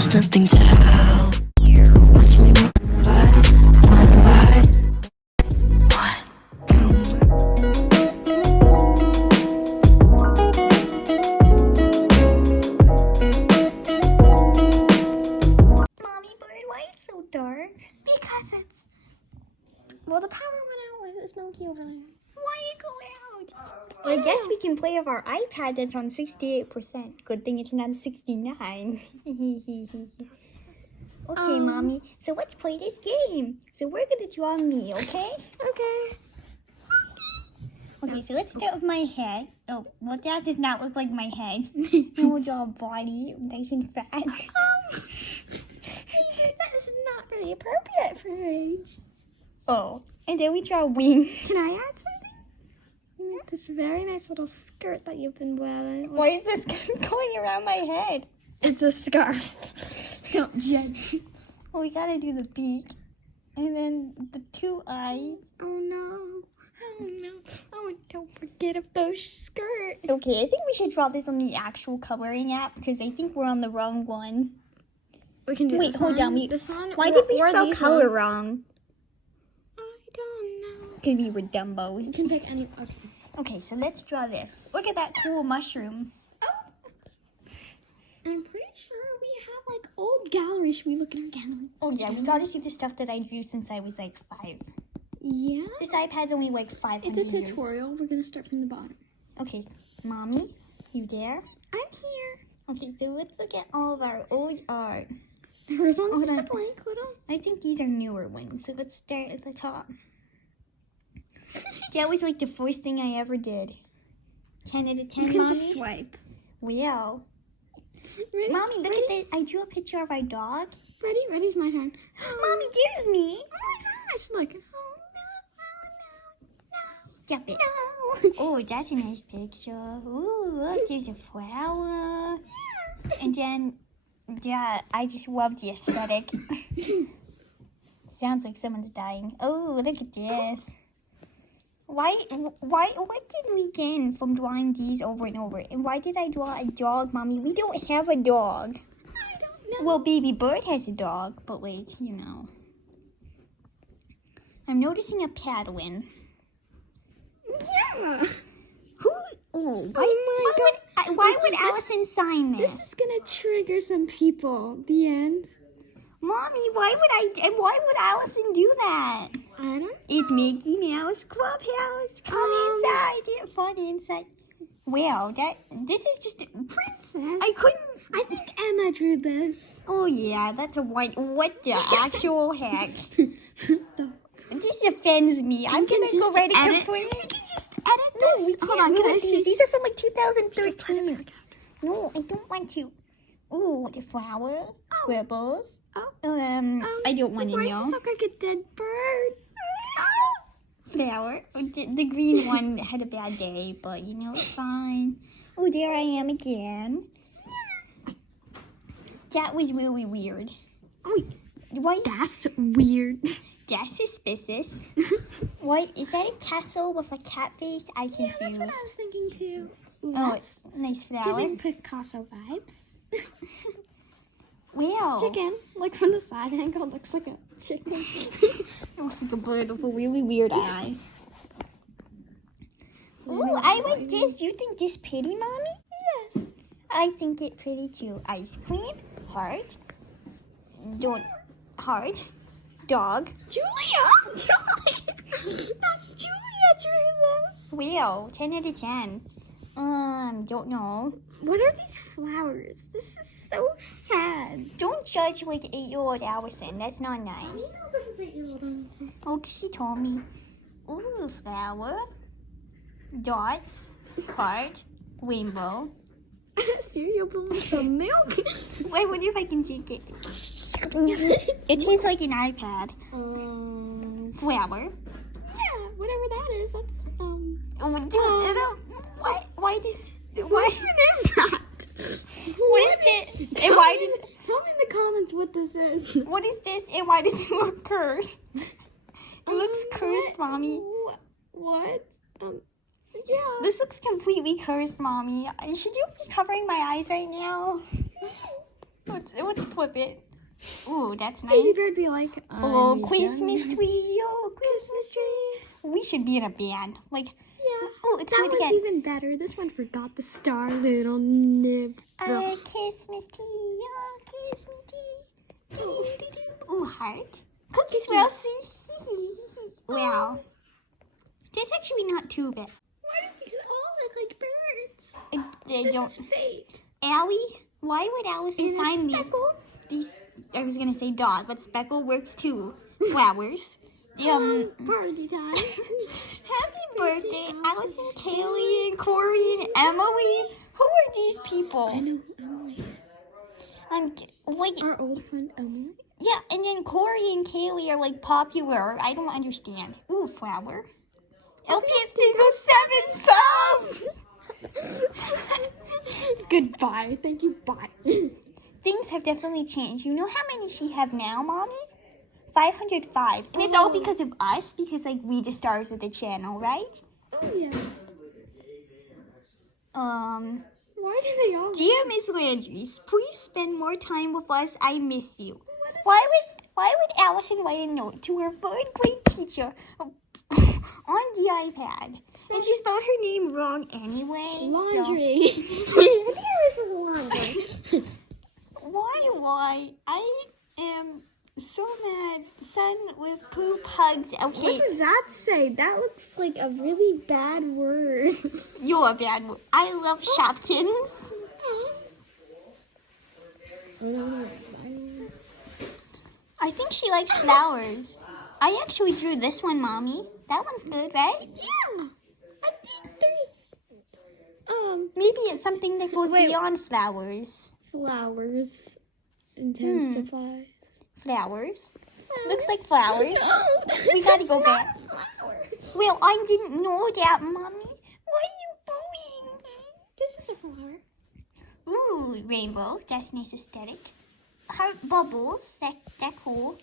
there's nothing to help. Watch me one by Mommy bird, why it's so dark? Because it's... Well, the power went out with the smoky over there. Why it go out? Well, I guess we can play with our iPad that's on 68%. Good thing it's not 69. Okay, Mommy. So let's play this game. So we're gonna draw me, okay? Okay. Okay, so let's start with my head. Oh, well, that does not look like my head. We'll draw a body, nice and fat. That is not really appropriate for age. Oh, and then we draw wings. Can I add something? This very nice little skirt that you've been wearing. Why is this going around my head? It's a scarf. Don't judge. Well, we gotta do the beak. And then the two eyes. Oh no. Oh no. Oh, don't forget of those skirts. Okay, I think we should draw this on the actual coloring app because I think we're on the wrong one. We can do this one. Wait, hold on. This one? Why did we spell color wrong? I don't know. Because we were dumbos. You can pick any. Okay. Okay, so let's draw this. Look at that cool mushroom. Oh! I'm pretty sure we have like old galleries. Should we look at our gallery? Oh yeah, we gotta see the stuff that I drew since I was like 5. Yeah? This iPad's only like 500 It's a tutorial. We're gonna start from the bottom. Okay, Mommy, you there? I'm here. Okay, so let's look at all of our old art. Where's one just a blank little? I think these are newer ones, so let's start at the top. That was like the first thing I ever did. 10 out of 10, you can Mommy? Just swipe. Wow. Ready? Mommy, look at this. I drew a picture of our dog. Ready? Ready's my turn. Mommy, there's me. Oh my gosh, look. Oh, no. Stop it. No. Oh, that's a nice picture. Ooh, look, there's a flower. And then, yeah, I just love the aesthetic. Sounds like someone's dying. Oh, look at this. What did we gain from drawing these over and over? And why did I draw a dog, Mommy? We don't have a dog. I don't know. Well, Baby Bird has a dog, but like, you know. I'm noticing a paddling. Yeah. Who? Oh, why would Allison sign this? This is gonna trigger some people. The end. Mommy, why would Allison do that? I don't know. It's Mickey Mouse Clubhouse. Come inside. It's fun inside. Well, this is just a princess. I think Emma drew this. Oh yeah, that's a white. What the actual heck? This offends me. I'm gonna go write a complaint. We can just edit this. No, we can't. Hold on, can I see? These are from like 2013. No, I don't want to. Ooh, the flower, scribbles. I don't want to know. Why does this look like a dead bird? Flower. The green one had a bad day, but you know, it's fine. Oh, there I am again. That was really weird. Wait, why? That's weird. That's suspicious. What? Is that a castle with a cat face? I can Yeah, that's what I was thinking too. Ooh, oh, it's nice flower. Giving Picasso vibes. Wow. Chicken. Like from the side angle, looks like a chicken. It looks like a bird with a really weird eye. Ooh, I like this. You think this pretty, Mommy? Yes. I think it pretty too. Ice cream, heart, heart, dog. Julia! That's Julia drew this. Wow, 10 out of 10. Don't know. What are these flowers? This is so sad. Don't judge like 8-year-old Allison. That's not nice. I know this is 8-year-old Allison. Oh, because she told me. Ooh, flower. Dots. Heart. Rainbow. Cereal bowl with some milk. Wait, I wonder if I can drink it. It tastes like an iPad. Flower. Yeah, whatever that is. That's, Why is that? What is this? And why does... Tell me in the comments what this is. What is this and why does it look cursed? It looks cursed, Mommy. What? Yeah. This looks completely cursed, Mommy. Should you be covering my eyes right now? What's flip it. Ooh, that's nice. Baby bird be like, Oh, I'm Christmas done. tree. Oh, Christmas tree. We should be in a band. Like, Yeah. oh, it's That good one's again. even better. This one forgot the star little nib. Christmas tree. Oh, Christmas tree. Ooh, heart. Cookies, Rosie. Wow. That's actually not too bad. Why do these all look like birds? They This don't. is fate. Allie, why would Allison And a sign speckle. these? I was gonna say dog, but speckle works too. Flowers. Party time. Happy birthday, Allison, Kaylee, and Corey, and Emily. Who are these people? I know Emily. Like, Our old friend Emily. yeah, and then Corey and Kaylee are like popular. I don't understand. Ooh, flower. LPS Dingo 7 subs. Goodbye. Thank you. Bye. Things have definitely changed. You know how many she have now, Mommy? 505. And it's all because of us, because like we the stars of the channel, right? Oh yes. Why do they all? Dear Miss Landrys, please spend more time with us. I miss you. What is Why would Allison write a note to her third grade teacher on the iPad? And she spelled her name wrong anyway. Laundry. I think this is laundry. Why? I am so mad. Son with poop hugs. Okay. What does that say? That looks like a really bad word. You're a bad word. I love Shopkins. I think she likes flowers. I actually drew this one, Mommy. That one's good, right? Yeah. I think there's Maybe it's something that goes Wait. beyond flowers. flowers intensifies. Flowers. Looks like flowers. No, We gotta go back. Well, I didn't know that, Mommy. Why are you bullying me? This is a flower. Ooh, rainbow. That's nice aesthetic. Heart bubbles. That cool.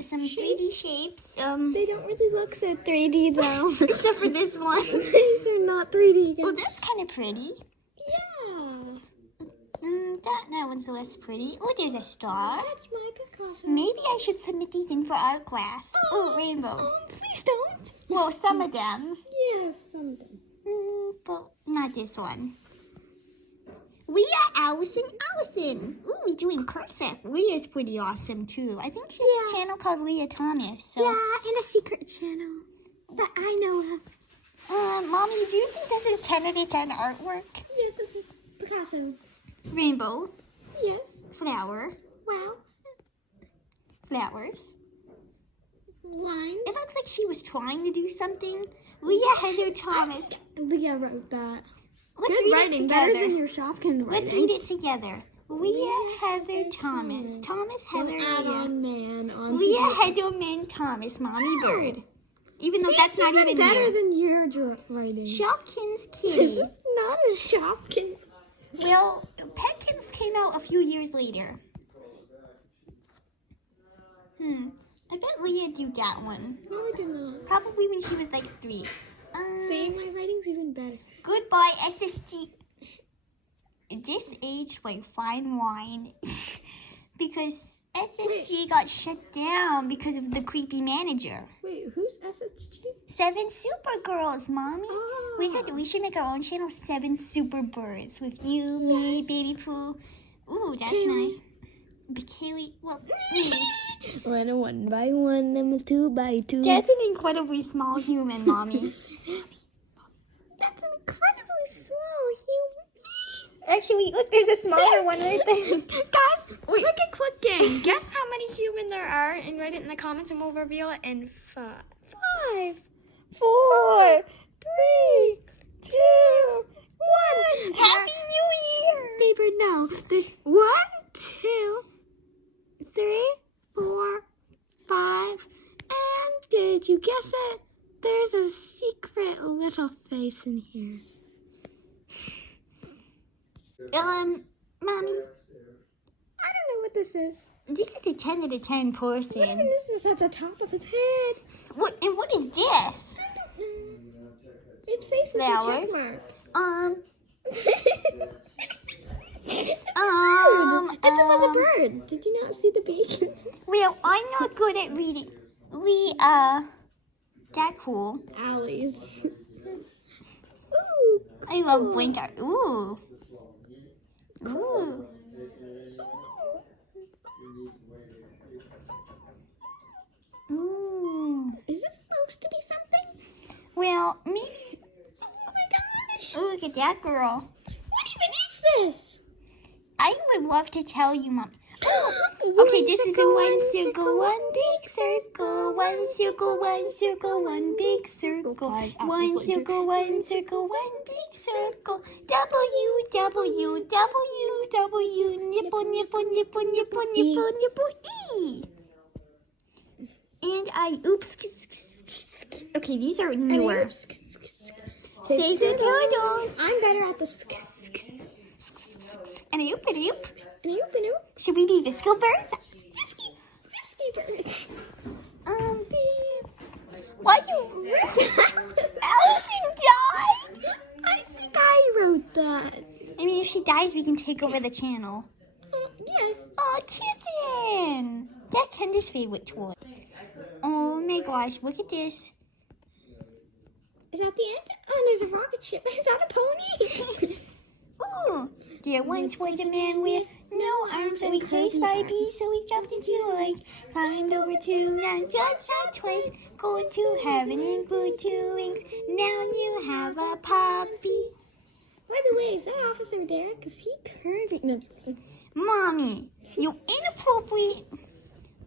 Some 3D shapes. They don't really look so 3D though. Except for this one. These are not 3D. Oh, that's kind of pretty. Yeah. That one's less pretty. Oh, there's a star. That's my Picasso. Maybe I should submit these in for art class. Oh, rainbow. Please don't. Well, some of them. Yes, some of them. But not this one. We are Allison. Ooh, we're doing cursive. Leah's pretty awesome, too. I think she has a channel called Leah Thomas. So. Yeah, and a secret channel that I know of. Mommy, do you think this is 10 out of 10 artwork? Yes, this is Picasso. Rainbow. Yes. Flower. Wow. Flowers. Lines. It looks like she was trying to do something. Leah Heather Thomas. Leah wrote that. Let's Good read writing, it better together. than your Shopkins writing. Let's read it together. Leah Heather Thomas. Thomas Heather Add Leah. on man on. Leah Heatherman Thomas, Mommy Bird. Even though See, that's it's not even better you. than your writing. Shopkins This Kitty. is not a Shopkins. Well, Petkins came out a few years later. I bet Leah did that one. No, I did not. Probably when she was like 3. See, my writing's even better. Goodbye, SSD. This aged like fine wine. Because SSG got shut down because of the creepy manager. Wait, who's SSG? 7 Supergirls, Mommy. Ah. We should make our own channel, 7 Super Birds, with you, me, Baby Pooh. Ooh, that's Kaylee. nice. But Kaylee, well, me. When a 1 by 1, then a 2 by 2. That's an incredibly small human, Mommy. That's an incredibly small human. Actually, look, there's a smaller one right there. Guys, wait. Make a quick game. Guess how many human there are and write it in the comments and we'll reveal it in 5. 5, 4, 3, 2, 1. Happy New Year! Paper, no. There's 1, 2, 3, 4, 5. And did you guess it? There's a secret little face in here. Mommy, I don't know what this is. this is a 10 out of 10 person. And this is at the top of its head. What is this? I don't know. Its face is Flowers. a check mark. It was a bird. Did you not see the beak? Well, I'm not good at reading. That cool. Alleys. Ooh. I love winter. Ooh. Ooh. Ooh. Is this supposed to be something? Well, me. Oh my gosh. Ooh, look at that girl. What even is this? I would love to tell you, Mom. Okay, this is a one circle, one big circle, one circle, one circle, one big circle, one circle, one circle, one big circle. W, W, W, W, nipple, nipple, nipple, nipple, nipple, nipple, E. And oops. Okay, these are newer. Save the turtles. I'm better at the And a oop, and a oop. and oop and oop. Should we be visco birds? Frisky birds. Why you Allison died? I think I wrote that. I mean, if she dies, we can take over the channel. Yes. Oh, kitten! That's Kendra's favorite toy. Oh my gosh, look at this. Is that the end? Oh, there's a rocket ship. Is that a pony? Ooh, there once was a man with no arms, so he chased by bees, so he jumped into a lake, climbed over 2 mountains, shot twice, go to heaven and grew 2 wings. Now you have a puppy. By the way, is that Officer Derek? Is he curving? No. Mommy, you inappropriate.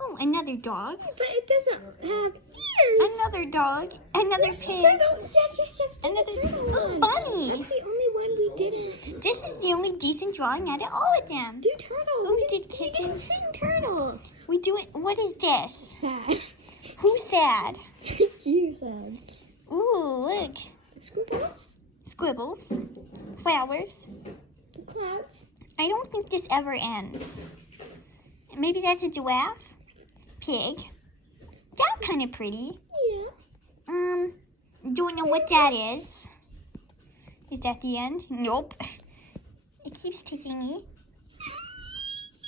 Oh, another dog. But it doesn't have ears. Another dog. Another Yes, pig. turtle. Yes. Do Another the turtle one. bunny. That's the only one we didn't. This is the only decent drawing out of all of them. Do turtle. Oh, we did We kitten. didn't sing turtle. We do it. What is this? Sad. Who's sad? You sad. Ooh, look. Squiggles. Squibbles. Flowers. Clouds. I don't think this ever ends. Maybe that's a giraffe. Pig. That's kind of pretty. Yeah. Don't know what that is. Is that the end? Nope. It keeps ticking me.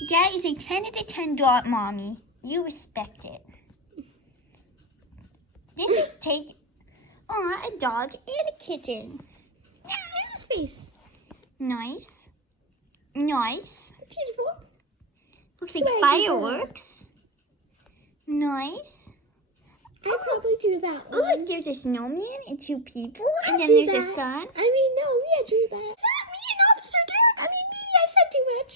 That is a 10 out of 10 dog, Mommy. You respect it. This is a dog and a kitten. Yeah, and his face. Nice. Beautiful. Looks like Swaggy fireworks. Nice. I'd probably do that Ooh, one. look, there's a snowman and 2 people. And then drew there's a that. sun. No, Leah drew that. Is that me and Officer Derek? Maybe I said too much.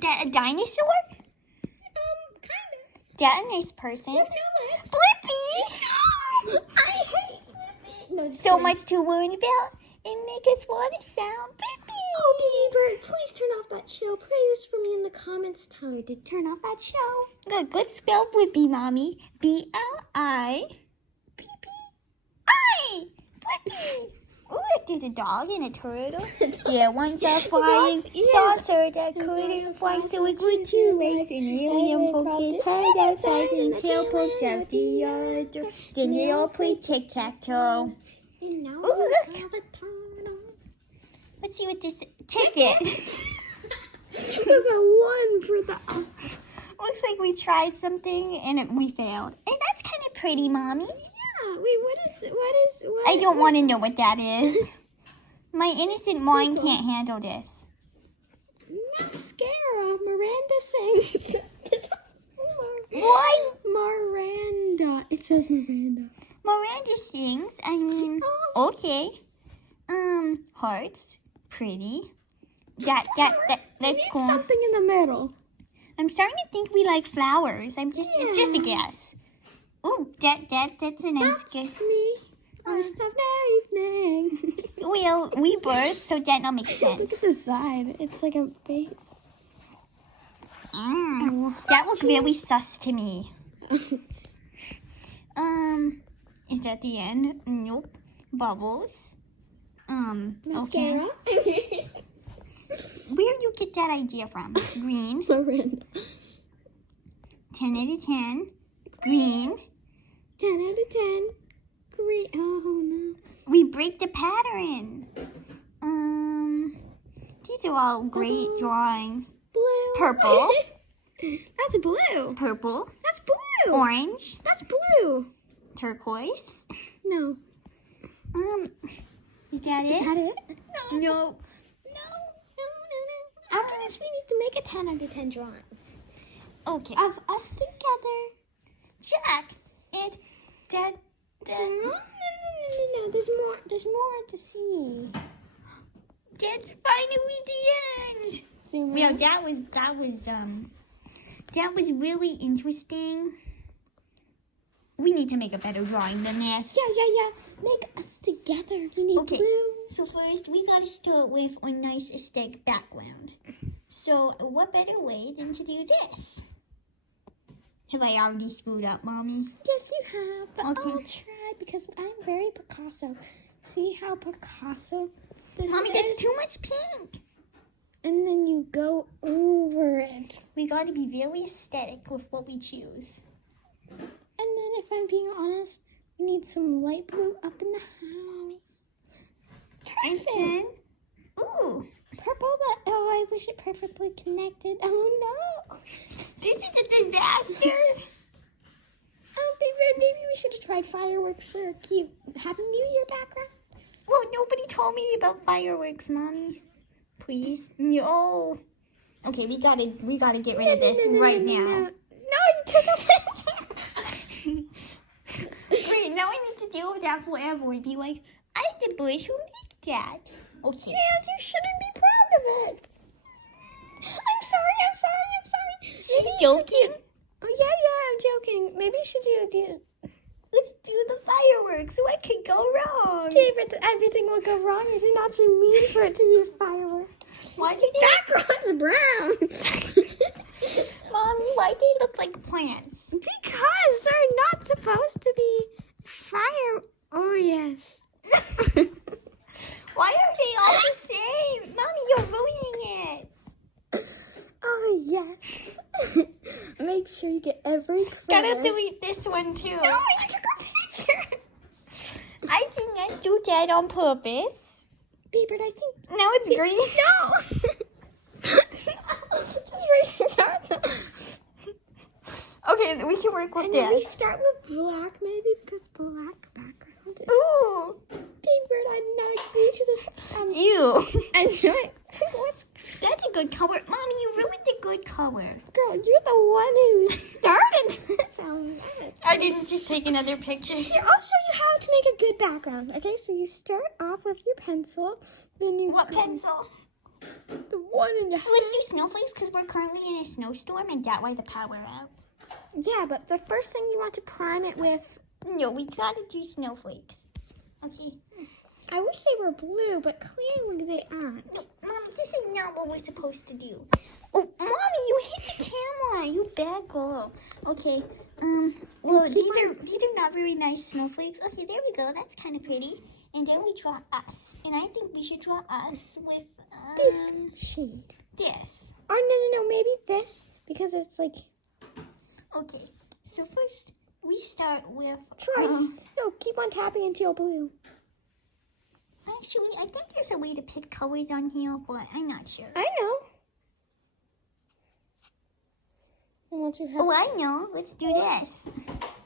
That a dinosaur? Kind of. That a nice person. With no legs. Blippi! I hate Blippi. No, just So kidding. much to worry about and make us want to sound Blippi. Oh, baby bird, please turn off that show. Praise for me in the comments. Tell her to turn off that show. Good, let's spell Blippi, Mommy. B-L-I. P-P-I. Blippi. Ooh, look, there's a dog and a turtle. Yeah, one's a flying saucer that couldn't fly, so it grew 2 legs. An alien poked his head outside and tail poked out the other. Then they all played tic-tac-toe. And now Ooh, we look. have a turtle. Let's see what this ticket. We got 1 for the... Looks like we tried something and we failed. And that's kind of pretty, Mommy. Yeah, wait, what I don't want to know what that is. My innocent mind can't handle this. Mascara. Miranda sings. What? Miranda. It says Miranda. Miranda sings. I mean, okay. Hearts. Pretty. That's Need cool. something in the middle. I'm starting to think we like flowers. It's just a guess. Ooh, that's a nice guess. That's me on a Saturday evening. Well, we birds, so that not makes sense. Look at the side. It's like a base. That was really sus to me. Is that the end? Nope. Bubbles. Mascara. Okay. Where you get that idea from? Green. Miranda. 10 out of 10. Green. 10 out of 10. Green. Oh no. We break the pattern. These These are all great Bubbles. drawings. Blue. Purple. That's blue. Purple. That's blue. Orange. That's blue. Turquoise. No. Is that Is it? that it? No. No. No. After this, we need to make a 10 out of 10 drawing Okay. of us together. Jack. And that. No. There's more. There's more to see. That's finally the end. Zoom Well, in. that was really interesting. We need to make a better drawing than this. Yeah. Make us together. We need Okay. blue. So first, we gotta start with a nice aesthetic background. So, what better way than to do this? Have I already screwed up, Mommy? Yes, you have. But Okay. I'll try because I'm very Picasso. See how Picasso this Mommy, is? that's too much pink. And then you go over it. We gotta be very aesthetic with what we choose. And then, if I'm being honest, we need some light blue up in the house. And then, ooh, Purple, I wish it perfectly connected. Oh no. this is a disaster. Oh, baby, maybe we should have tried fireworks for a cute Happy New Year background. Well, nobody told me about fireworks, Mommy. Please, no. Okay, we gotta get rid of this right now. No, you took out the Great, now I need to deal with that forever and be like, I'm the boy who made that. Okay. And you shouldn't be proud of it. I'm sorry. She's Maybe you should joking. do- Oh, yeah, I'm joking. Maybe you should do these. Let's do the fireworks. What could go wrong? David, everything will go wrong. You did not mean for it to be a firework. Why did they Background's brown. Mommy, why they look like plants? Because they're not supposed to be fire. Oh, yes. Why are they all the same? Mommy, you're ruining it. Oh, yes. Make sure you get every crevice. Gotta delete this one too. No, you took a picture. I did not do that on purpose. Beebert, I think. Now it's green. No. Okay, we can work with And then we that. start with black, maybe, because black background is. Ooh, Beebert, I did not agree to this. ew. I knew it. What's That's a good color. Mommy, you ruined the good color. Girl, you're the one who started this. I didn't just take another picture. Here, I'll show you how to make a good background. Okay, so you start off with your pencil, then you What go pencil? the one in the Let's do snowflakes because we're currently in a snowstorm and that why the power out. Yeah, but the first thing you want to prime it with. No, we gotta do snowflakes. Okay. I wish they were blue, but clearly they aren't. No, Mommy, this is not what we're supposed to do. Oh, Mommy, you hit the camera. You bad girl. Okay. Well, these are not very nice snowflakes. Okay, there we go. That's kind of pretty. And then we draw us. And I think we should draw us with This shade. this. Or no, maybe this, because it's like. Okay. So first we start with Try. No, keep on tapping until blue. Actually, I think there's a way to pick colors on here, but I'm not sure. I know. And once you have. Oh, I know. Let's do this.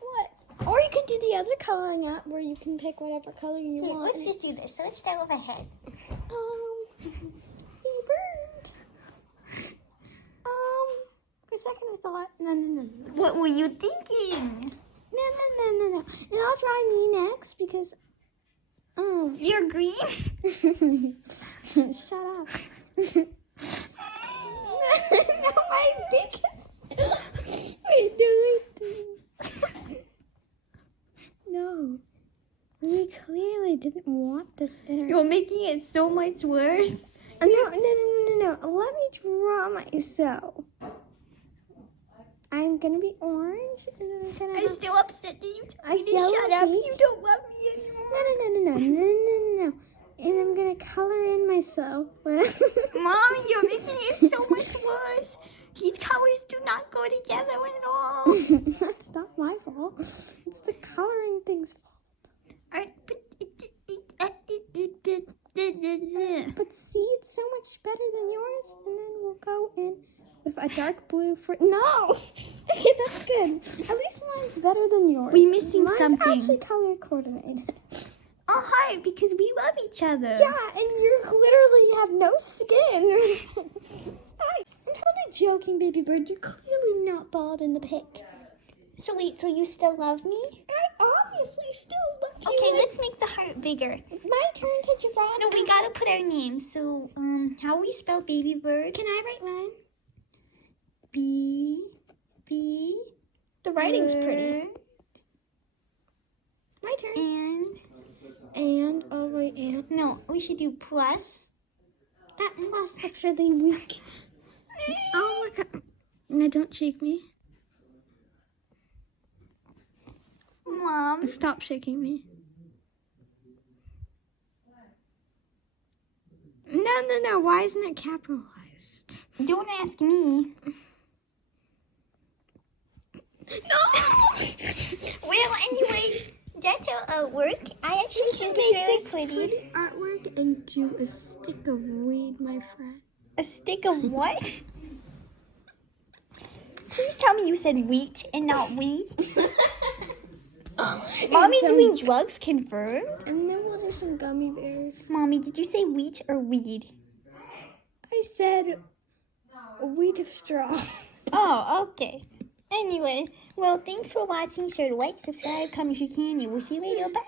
What? Or you could do the other coloring app where you can pick whatever color you Here, want. let's just do this. So let's start with a head. Bird. For a second I thought, no. What were you thinking? No. And I'll try me next because. Oh. You're green? Shut up. No, I think it's. Wait, do we? No. We clearly didn't want this there. You're making it so much worse. No. Let me draw myself. I'm gonna be orange, and then I'm gonna. I'm still upset that you A told me to yellow shut up. beak? You don't love me anymore. No. And I'm gonna color in myself. Mommy, you're making it so much worse. These colors do not go together at all. That's not my fault. It's the coloring thing's fault. But see, it's so much better than yours. And then we'll go in with a dark blue for... No! Okay, that's good. At least mine's better than yours. We're missing mine's something. actually color coordinated. Oh, hi, because we love each other. Yeah, and you literally have no skin. I'm totally joking, baby bird. You're clearly not bald in the pic. So wait, so you still love me? I obviously still love you. Okay, let's make the heart bigger. My turn to Giovanna. No, we gotta put our names. So, how we spell baby bird? Can I write mine? B. The writing's bird, pretty. My turn. And I'll write and. no, we should do plus. That plus looks really weak. Oh my god. No, don't shake me. Mom. Stop shaking me. No. Why isn't it capitalized? Don't ask me. No! Well, anyway, that's our artwork. I actually think it's really pretty. Artwork and do a stick of weed, my friend. A stick of what? Please tell me you said wheat and not weed. Mommy doing drugs confirmed? And then we'll do some gummy bears. Mommy, did you say wheat or weed? I said wheat of straw. Oh, okay. Anyway, well, thanks for watching. Sure to like, subscribe, comment if you can, and we'll see you later. Bye.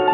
Bye.